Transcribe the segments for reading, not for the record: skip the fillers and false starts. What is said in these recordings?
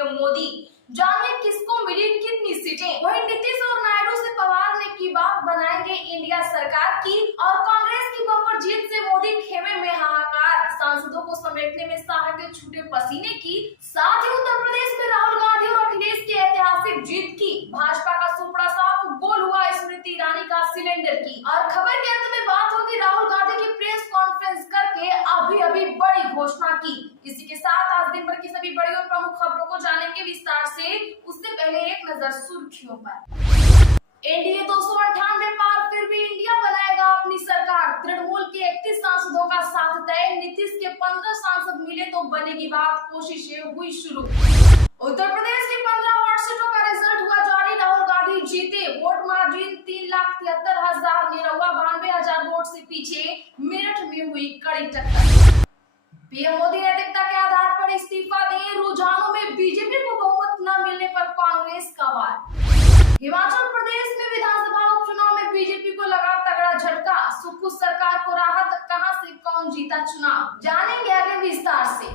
PM Modi. जानिए किसको मिली कितनी सीटें। वहीं नीतीश और नायडू से पवार ने की बात बनाएंगे इंडिया सरकार की, और कांग्रेस की बम्पर जीत से मोदी खेमे में हाहाकार। सांसदों को समेटने में शाह के छूटे पसीने की। साथ ही उत्तर प्रदेश में राहुल गांधी और अखिलेश की ऐतिहासिक जीत की। भाजपा का सुपड़ा साफ गोल हुआ स्मृति ईरानी का सिलेंडर की। और खबर के अंत में बात होगी राहुल गांधी की प्रेस कॉन्फ्रेंस करके अभी बड़ी घोषणा की। इसी के साथ आज दिन भर की सभी बड़ी और प्रमुख खबरों को जानेंगे विस्तार से। उससे पहले एक नजर सुर्खियों पर। एनडीए 298 पार, फिर भी इंडिया बनाएगा अपनी सरकार। तृणमूल के 31 सांसदों का साथ तय। नीतीश के 15 सांसद मिले तो बनेगी बात, कोशिशें हुई शुरू। उत्तर प्रदेश की 15 हॉट सीटों का रिजल्ट हुआ जारी। राहुल गांधी जीते, वोट मार्जिन 3,73,000, निरहुआ 92,000 वोट से पीछे। मेरठ में हुई कड़ी टक्कर। पीएम मोदी नैतिकता के आधार पर इस्तीफा दें। रुझानों में बीजेपी को बहुमत न मिलने पर कांग्रेस का वार। हिमाचल प्रदेश में विधानसभा उपचुनाव में बीजेपी को लगा तगड़ा झटका। सुखू सरकार को राहत, कहां से कौन जीता चुनाव, जानेंगे आगे विस्तार से।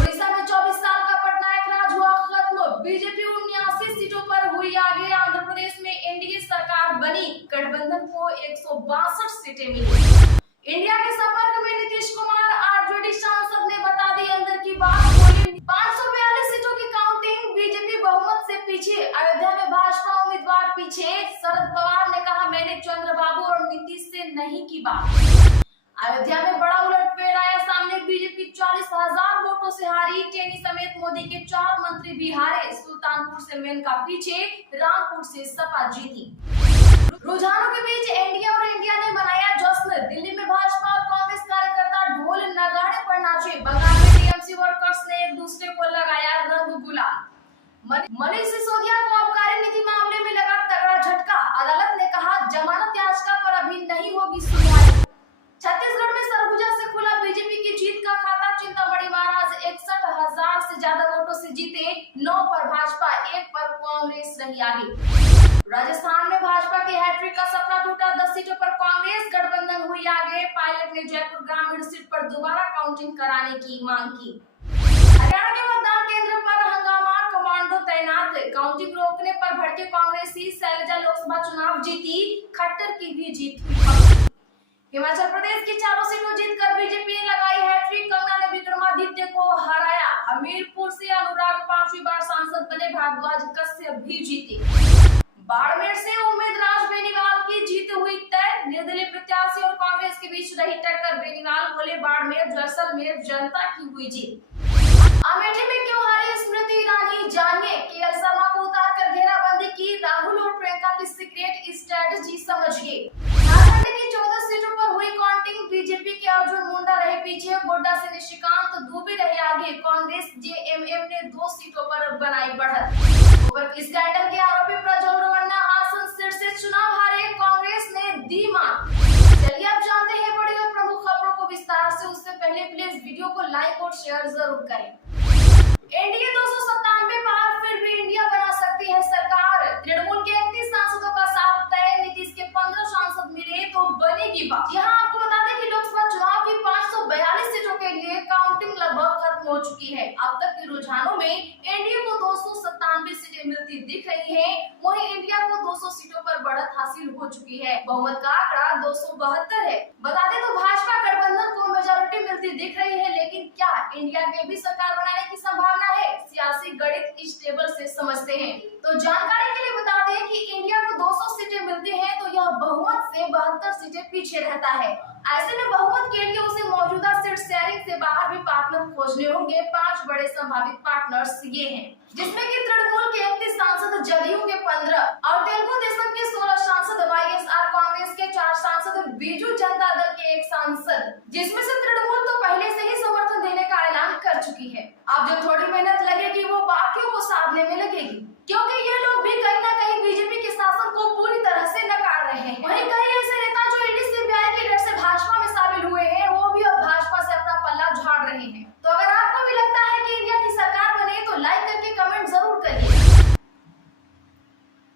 उड़ीसा में 24 साल का पटनायक राज हुआ खत्म। बीजेपी 79 सीटों पर हुई आगे। आंध्र प्रदेश में एनडीए सरकार बनी। गठबंधन को 162 सीटें मिली। इंडिया के संपर्क में नीतीश कुमार, आरजेडी सांसद ने बता दी अंदर की बात। 542 सीटों की काउंटिंग, बीजेपी बहुमत से पीछे। अयोध्या में भाजपा उम्मीदवार पीछे। शरद पवार ने कहा, मैंने चंद्रबाबू और नीतीश से नहीं की बात। अयोध्या में बड़ा उलटफेर आया सामने। बीजेपी 40,000 वोटों से हारी। टेनी समेत मोदी के 4 मंत्री भी हारे। सुल्तानपुर से मेनका पीछे, रामपुर से सपा जीती। रुझानों के बीच एनडीए और इंडिया ने मनाया जश्न। दिल्ली में भाजपा और कांग्रेस कार्यकर्ता ढोल नगाड़े पर नाचे। बंगाल में टीएमसी वर्कर्स ने एक दूसरे को लगाया रंग गुलाल। मनीष सिसोदिया को आबकारी नीति मामले में लगा तगड़ा झटका। अदालत ने कहा, जमानत याचिका पर अभी नहीं होगी सुनवाई। छत्तीसगढ़ में सरगुजा से खुला बीजेपी की जीत का खाता। चिंतामणि महाराज 61,000 से ज्यादा वोटों से जीते। 9 पर भाजपा, 1 पर कांग्रेस रही आगे। राजस्थान में भाजपा की हैट्रिक का सपना टूटा। 10 सीटों पर कांग्रेस गठबंधन हुई आगे। पायलट ने जयपुर ग्रामीण सीट पर दोबारा काउंटिंग कराने की मांग की। हरियाणा के मतदान केंद्र पर हंगामा, कमांडो तैनात। काउंटिंग रोकने पर भड़के कांग्रेसी। शैलजा लोकसभा चुनाव जीती, खट्टर की भी जीत हुई। हिमाचल प्रदेश की 4 सीटों जीतकर बीजेपी ने लगाई हैट्रिक। कंगना ने विक्रमादित्य को हराया। हमीरपुर से अनुराग 5वीं बार सांसद बने। भारद्वाज कश्यप भी जीते। बाड़मेर से उम्मीद राज बेनीवाल की जीत हुई तय। निर्दलीय प्रत्याशी और कांग्रेस के बीच रही टक्कर। बेनीवाल बोले, बाड़मेर जैसलमेर जनता की हुई जीत। अमेठी में क्यों हारी स्मृति ईरानी, जानिए। केएल शर्मा को उतारकर घेराबंदी की। राहुल और प्रियंका की सीक्रेट स्ट्रेटजी समझिए। झारखंड की 14 सीटों पर हुई काउंटिंग। बीजेपी के अर्जुन मुंडा रहे पीछे। गोड्डा से निशिकांत दुबे रहे आगे। कांग्रेस जेएमएम ने 2 सीटों पर बनाई बढ़त। ओवर स्कैंडल के आरोपी प्रज्वल रमन्ना हासन सीट से चुनाव हारे। कांग्रेस ने दी मांग। चलिए आप जानते हैं बड़ी और प्रमुख खबरों को विस्तार से। उससे पहले प्लीज वीडियो को लाइक और शेयर जरूर करें। एनडीए 297 पार, फिर भी इंडिया बना सकती है सरकार। तृणमूल के 31 सांसदों का साथ तय। नीतीश के 15 सांसद मिले तो बनेगी बात। यहाँ आपको बता दें कि लोकसभा चुनाव की 542 सीटों के लिए काउंटिंग लगभग खत्म हो चुकी है। अब तक के रुझानों में एनडीए को 297 सीटें मिलती दिख रही है। वहीं इंडिया को 200 सीटों पर बढ़त हासिल हो चुकी है। बहुमत का आंकड़ा 272 है। बता दें तो भाजपा गठबंधन को मेजोरिटी मिलती दिख रही है, लेकिन क्या इंडिया के भी सरकार बनाने की संभावना है? सियासी गणित इस टेबल से समझते हैं। तो जानकारी के लिए बता दें कि इंडिया को 200 सीटें मिलती हैं, तो यह बहुमत से 72 सीटें पीछे रहता है। ऐसे में बहुमत के लिए उसे मौजूदा सीट शेयरिंग से बाहर भी पार्टनर खोजने होंगे। 5 बड़े संभावित पार्टनर्स ये हैं, जिसमें कि तृणमूल के 31 सांसद, जदयू के 15 और तेलुगु देशम के 16 सांसद, वाईएसआर कांग्रेस के 4 सांसद, बीजू जनता दल के 1 सांसद, जिसमें से तृणमूल तो पहले से ही समर्थन देने का ऐलान कर चुकी है। अब जो थोड़ी मेहनत लगेगी वो बाकियों को साधने में लगेगी, क्योंकि ये लोग भी कहीं न कहीं बीजेपी के शासन को पूरी तरह से नकार रहे हैं। वहीं कई ऐसे नेता जो एनडीए के डर से भाजपा में शामिल हुए हैं, वो भी अब भाजपा से अपना पल्ला झाड़ रहे हैं। तो अगर आपको भी लगता है कि इंडिया की सरकार बने तो लाइक करके कमेंट जरूर करिए।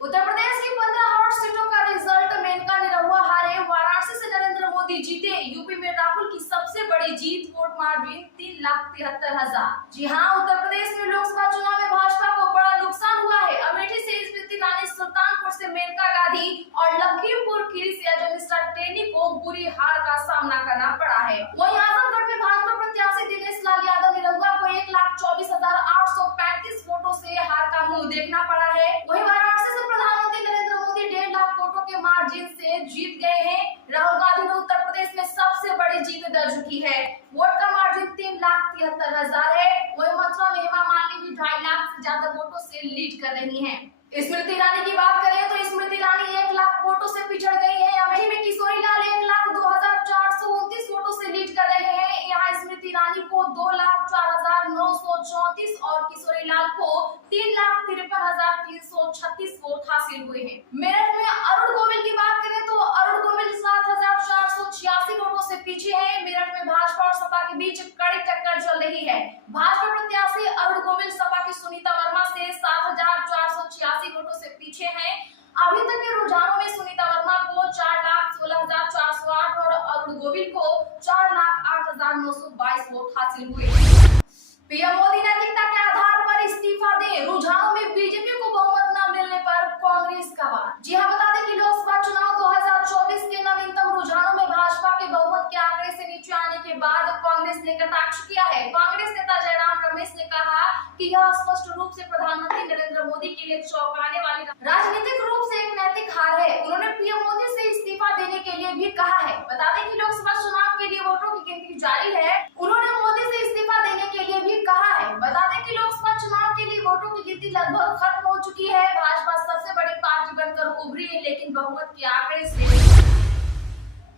उत्तर प्रदेश की 15 हॉट सीटों का रिजल्ट। मेनका निरहुआ हारे। वाराणसी से नरेंद्र मोदी जीते। यूपी में राहुल की सबसे बड़ी जीत। Vote margin 1,73,000। जी हाँ, उत्तर प्रदेश में लोकसभा चुनाव में भाजपा को बड़ा नुकसान हुआ है। अमेठी से स्मृति ईरानी, सुल्तानपुर से मेनका गांधी और लखीमपुर खीरी से अजय मिश्रा टेनी को बुरी हार का सामना करना पड़ा है। वहीं आजमगढ़ में भाजपा प्रत्याशी दिनेश लाल यादव निरहुआ को 1,24,835 वोटों से हार का मुंह देखना पड़ा है। वहीं वाराणसी से प्रधानमंत्री नरेंद्र मोदी 1.5 लाख वोटों के मार्जिन से जीत गए हैं। राहुल गांधी ने उत्तर प्रदेश में सबसे बड़ी जीत दर्ज की है। वोट का मार्जिन 3,73,000 है। वहीं मथुरा में हेमा मालिनी भी 2.5 लाख से ज्यादा वोटों से लीड कर रही हैं। स्मृति ईरानी की बात करें तो स्मृति ईरानी 1 लाख वोटों से पिछड़ गई है। अमेठी में किशोरी लाल 1,02,429 वोटों से लीड कर रहे हैं। यहाँ स्मृति ईरानी को 2,04,934 और किशोरी लाल को 3,53,336 वोट हासिल हुए हैं। मेरठ में अरुण गोविल की बात करें तो अरुण गोविल 7,486 वोटों से पीछे है। मेरठ में भाजपा और सपा के बीच कड़ी टक्कर चल रही है। भाजपा प्रत्याशी अरुण गोविल सपा की सुनीता वर्मा से 7,486 वोटों से पीछे हैं। अभी तक के रुझानों में सुनीता वर्मा को 4,16,408 और अरुण गोविल को 4,08,922 वोट हासिल हुए। पीएम मोदी नैतिकता के आधार पर इस्तीफा दें, रुझानों में बीजेपी को बहुमत न मिलने पर कांग्रेस का वार। जी हां, बता दें कि लोकसभा चुनाव 2024 के नवीनतम रुझानों में भाजपा के बहुमत के आंकड़े से नीचे आने के बाद कांग्रेस ने कटाक्ष किया है। कांग्रेस नेता जयराम रमेश ने कहा कि यह स्पष्ट रूप से प्रधानमंत्री नरेंद्र मोदी के लिए चौंकाने वाली राजनीतिक रूप से एक नैतिक हार है। उन्होंने पीएम मोदी से इस्तीफा देने के लिए भी कहा है। बता दें कि लोकसभा चुनाव के लिए वोटों की गिनती जारी है। उन्होंने मोदी से इस्तीफा देने के लिए भी कहा है। बता दें कि लोकसभा चुनाव के लिए वोटों की गिनती लगभग खत्म हो चुकी है। भाजपा सबसे बड़ी पार्टी बनकर उभरी है, लेकिन बहुमत के आंकड़े से।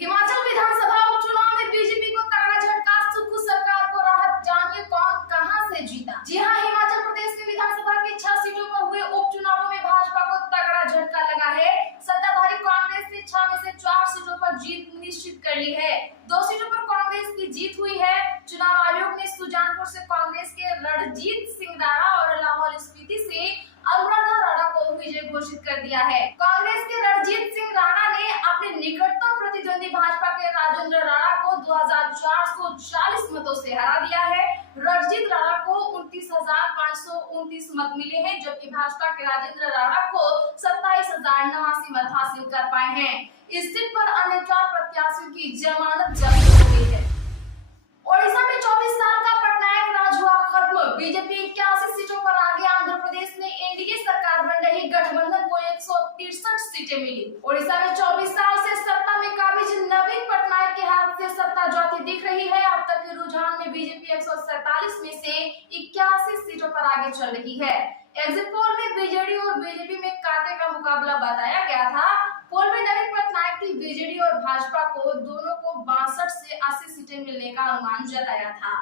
हिमाचल विधानसभा उपचुनाव में बीजेपी को तगड़ा झटका, सुक्खू सरकार को राहत। जानिए कौन कहां से जीता। जी हां, हिमाचल प्रदेश में विधानसभा की 6 सीटों पर हुए उपचुनावों में भाजपा को तगड़ा झटका लगा है। सत्ताधारी कांग्रेस ने 6 में से 4 सीटों पर जीत निश्चित कर ली है। 2 सीटों पर कांग्रेस की जीत हुई है। चुनाव आयोग ने सुजानपुर से कांग्रेस के रणजीत सिंह राणा और लाहौल स्पीति से अनुराधा राणा को विजय घोषित कर दिया है। कांग्रेस के रणजीत सिंह राणा ने अपने निकटतम प्रतिद्वंदी भाजपा के राजेंद्र राणा को 2,440 मतों से हरा दिया है। रणजीत राणा को 29,529 मत मिले हैं, जबकि भाजपा के राजेंद्र राणा को 27,089 मत हासिल कर पाए हैं। इस सीट पर अन्य 4 प्रत्याशियों की जमानत जब्त हो गई है। ओडिशा में 24 साल का पटनायक राज हुआ खत्म। बीजेपी 81 सीटों पर आगे। आंध्र प्रदेश में एनडीए सरकार बन रही गठबंधन को 163 सीटें मिली। ओडिशा में 24 साल से सत्ता में काबिज नवीन पटनायक के हाथ से सत्ता जाती दिख रही है। अब तक के रुझान में बीजेपी 147 में से 81 सीटों पर आगे चल रही है। एग्जिट पोल में बीजेडी और बीजेपी में कांटे का मुकाबला बताया गया था। पोल में नवीन पटनायक की बीजेडी और भाजपा को दोनों को 62 से 80 सीटें मिलने का अनुमान जताया था।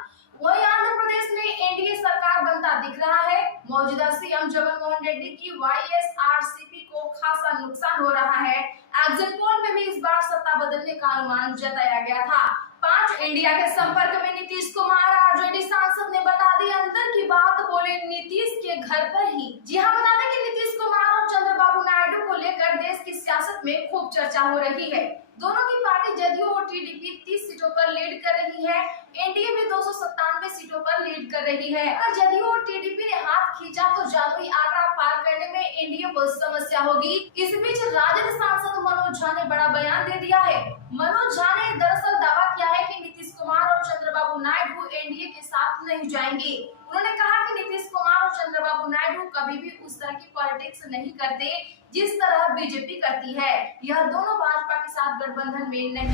वहीं आंध्र प्रदेश में एनडीए सरकार बनता दिख रहा है। मौजूदा सीएम जगनमोहन रेड्डी की वाईएसआरसीपी को खासा नुकसान हो रहा है। एग्जिट पोल में भी इस बार सत्ता बदलने का अनुमान जताया गया था। 5 इंडिया के संपर्क में नीतीश कुमार। आरजेडी सांसद ने बता दी अंदर की बात, बोले नीतीश के घर पर ही। जी हाँ, बता दें कि नीतीश कुमार और चंद्रबाबू नायडू को लेकर देश की सियासत में खूब चर्चा हो रही है। दोनों की पार्टी जदयू और टीडीपी 30 सीटों पर लीड कर रही है। एनडीए भी 297 सीटों पर लीड कर रही है। अगर जदयू और टीडीपी ने हाथ खींचा तो जादुई आंकड़ा पार करने में एनडीए को समस्या होगी। इस बीच राजद सांसद मनोज झा ने बड़ा बयान दे दिया है। मनोज झा ने दरअसल दावा किया है कि नीतीश कुमार और चंद्रबाबू नायडू एनडीए के साथ नहीं जाएंगे। उन्होंने कहा कि नीतीश कुमार और चंद्रबाबू नायडू कभी भी उस तरह की पॉलिटिक्स नहीं करते जिस तरह बीजेपी करती है। यह दोनों भाजपा के साथ गठबंधन में नहीं है।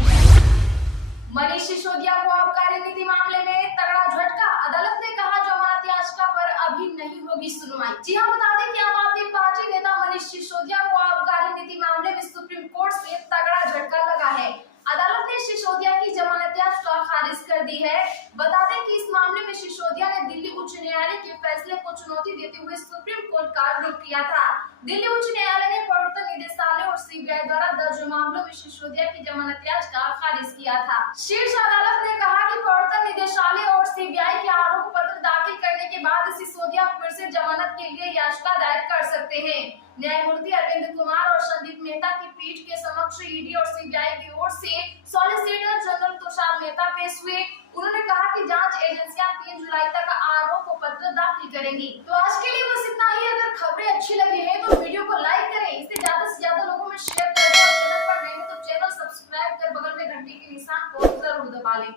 मनीष सिसोदिया को आबकारी नीति मामले में तगड़ा झटका। अदालत ने कहा जमानत याचिका पर अभी नहीं होगी सुनवाई। जी हां, बता दें कि आम आदमी पार्टी नेता मनीष सिसोदिया को आबकारी नीति मामले में सुप्रीम कोर्ट से तगड़ा झटका लगा है। अदालत ने सिसोदिया की जमानत याचिका खारिज कर दी है। बता दें कि इस मामले में सिसोदिया ने दिल्ली उच्च न्यायालय के फैसले को चुनौती देते हुए सुप्रीम कोर्ट का रुख किया था। दिल्ली उच्च न्यायालय ने प्रवर्तन निदेशालय और सीबीआई द्वारा दर्ज मामलों में सिसोदिया की जमानत याचिका खारिज किया था। शीर्ष अदालत ने कहा कि प्रवर्तन निदेशालय और सीबीआई के आरोप पत्र दाखिल करने के बाद सिसोदिया फिर से जमानत के लिए याचिका दायर कर सकते हैं। न्यायमूर्ति अरविंद कुमार और संदीप मेहता की पीठ के समक्ष ईडी और सीबीआई की ओर से सॉलिसिटर जनरल तुषार मेहता पेश हुए। उन्होंने कहा कि जांच एजेंसियां 3 जुलाई तक आरोप पत्र दाखिल करेंगी। तो आज के लिए बस इतना ही। अगर खबरें अच्छी लगी है तो वीडियो को लाइक करें, इसे ज्यादा से ज्यादा लोगों में शेयर करें और चैनल पर नए हैं तो चैनल सब्सक्राइब कर बगल में घंटी के निशान को जरूर दबा लें।